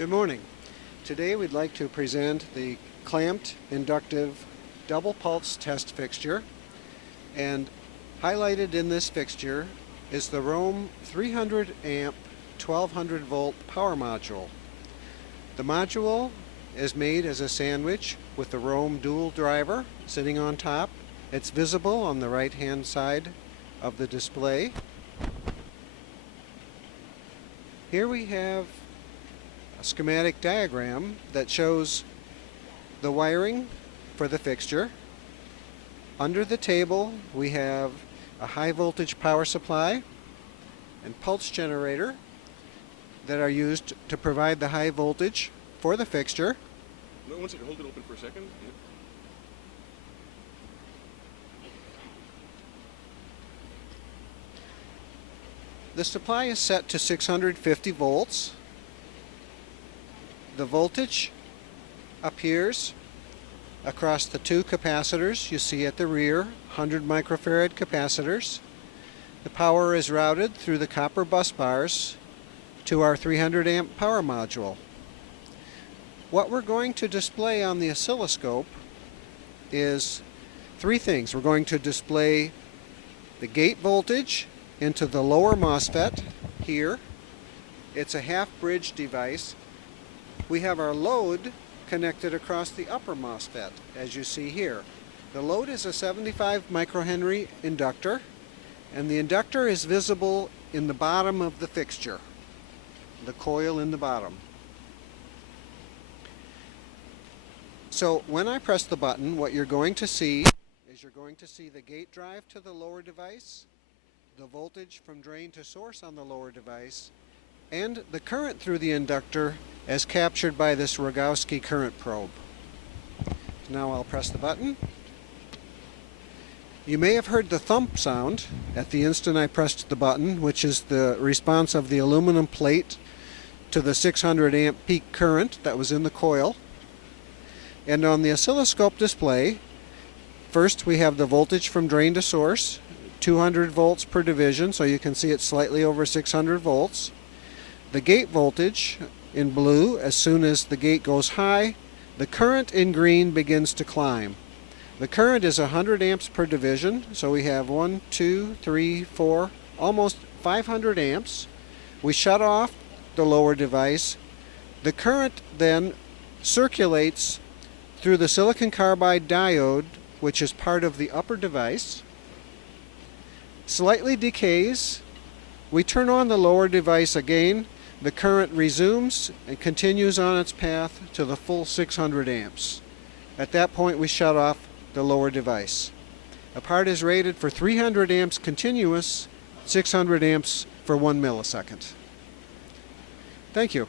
Good morning. Today we'd like to present the clamped inductive double pulse test fixture, and highlighted in this fixture is the Rohm 300 amp 1200 volt power module. The module is made as a sandwich with the Rohm dual driver sitting on top. It's visible on the right hand side of the display. Here we have a schematic diagram that shows the wiring for the fixture. Under the table we have a high voltage power supply and pulse generator that are used to provide the high voltage for the fixture. No, one second, hold it open for a second. Yep. The supply is set to 650 volts. The voltage appears across the two capacitors you see at the rear, 100 microfarad capacitors. The power is routed through the copper bus bars to our 300 amp power module. What we're going to display on the oscilloscope is three things. We're going to display the gate voltage into the lower MOSFET here. It's a half bridge device. We have our load connected across the upper MOSFET, as you see here. The load is a 75 microhenry inductor, and the inductor is visible in the bottom of the fixture, the coil in the bottom. So when I press the button, what you're going to see is the gate drive to the lower device, the voltage from drain to source on the lower device, and the current through the inductor as captured by this Rogowski current probe. Now I'll press the button. You may have heard the thump sound at the instant I pressed the button, which is the response of the aluminum plate to the 600 amp peak current that was in the coil. And on the oscilloscope display, first we have the voltage from drain to source, 200 volts per division, so you can see it's slightly over 600 volts. The gate voltage in blue, as soon as the gate goes high, the current in green begins to climb. The current is 100 amps per division, so we have 1, 2, 3, 4, almost 500 amps. We shut off the lower device. The current then circulates through the silicon carbide diode, which is part of the upper device, slightly decays. We turn on the lower device again. The current resumes and continues on its path to the full 600 amps. At that point we shut off the lower device. A part is rated for 300 amps continuous, 600 amps for 1 millisecond. Thank you.